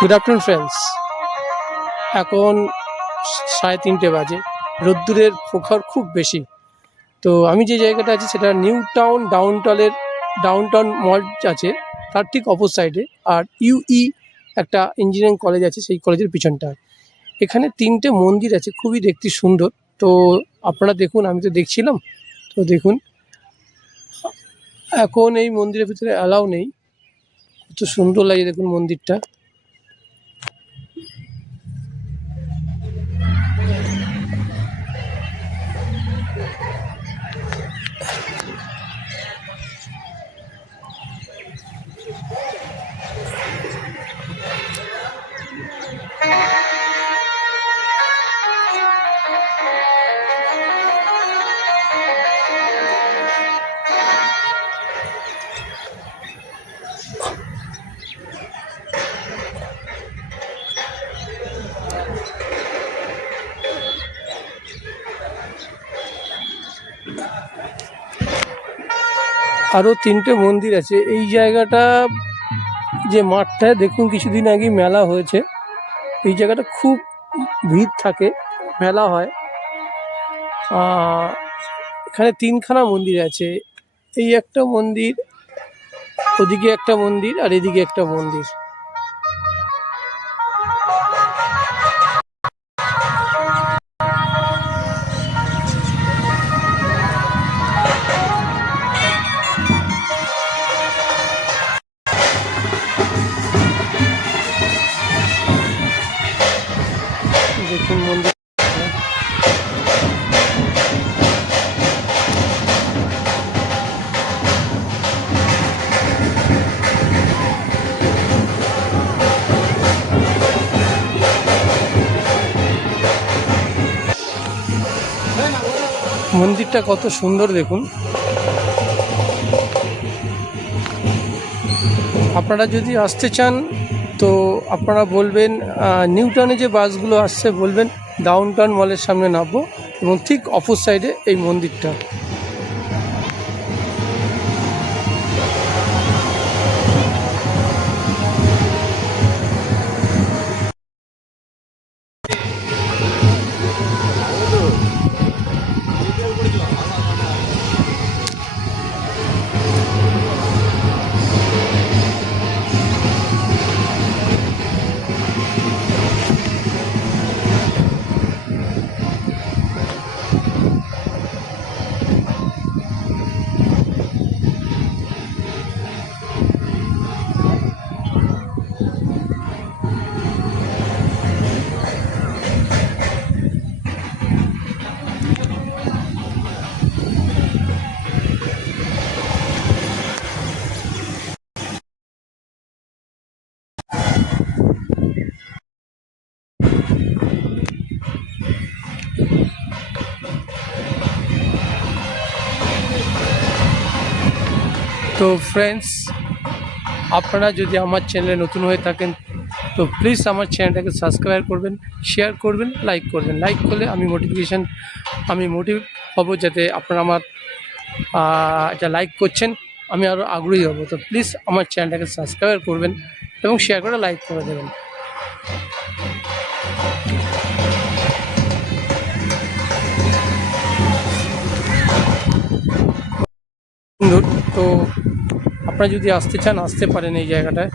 Good afternoon friends. এখন 3:30 বাজে। রোদ্দুরের প্রখর খুব বেশি। তো আমি যে জায়গাটা আছি সেটা নিউ টাউন ডাউনটাউন মল আছে, তার ঠিক অপোজ সাইডে। আর ইউই একটা ইঞ্জিনিয়ারিং কলেজ আছে, সেই কলেজের পিছনটায়। এখানে 3টে মন্দির আছে, খুবই দেখতে সুন্দর। তো আপনারা দেখুন, আমি তো দেখছিলাম। তো দেখুন, এখন এই মন্দিরের ভিতরে অ্যালাউ নেই। কত সুন্দর লাগে দেখুন মন্দিরটা। আরও 3টে মন্দির আছে এই জায়গাটা। যে মাঠটায় দেখুন, কিছুদিন আগে মেলা হয়েছে। এই জায়গাটা খুব ভিড় থাকে, মেলা হয়। এখানে 3খানা মন্দির আছে। এই একটা মন্দির, ওদিকে একটা মন্দির, আর এদিকে একটা মন্দির। দেখুন মন্দির। মন্দিরটা কত সুন্দর দেখুন। আপনারা যদি আসতে চান তো আপনারা বলবেন, নিউ টাউনে যে বাসগুলো আসছে বলবেন ডাউনটাউন মলের সামনে নামবো, এবং ঠিক অপোজ সাইডে এই মন্দিরটা। তো ফ্রেন্ডস, আপনারা যদি আমার চ্যানেলে নতুন হয়ে থাকেন তো প্লিজ আমার চ্যানেলটাকে সাবস্ক্রাইব করবেন, শেয়ার করবেন, লাইক করবেন। লাইক করলে আমি মোটিভ হব, যাতে আপনারা আমার এটা লাইক করছেন, আমি আরও আগ্রহী হব। তো প্লিজ আমার চ্যানেলটাকে সাবস্ক্রাইব করবেন এবং শেয়ার করে লাইক করে দেবেন। সুন্দর। তো আপনারা যদি আসতে চান আসতে পারেন এই জায়গাটায়।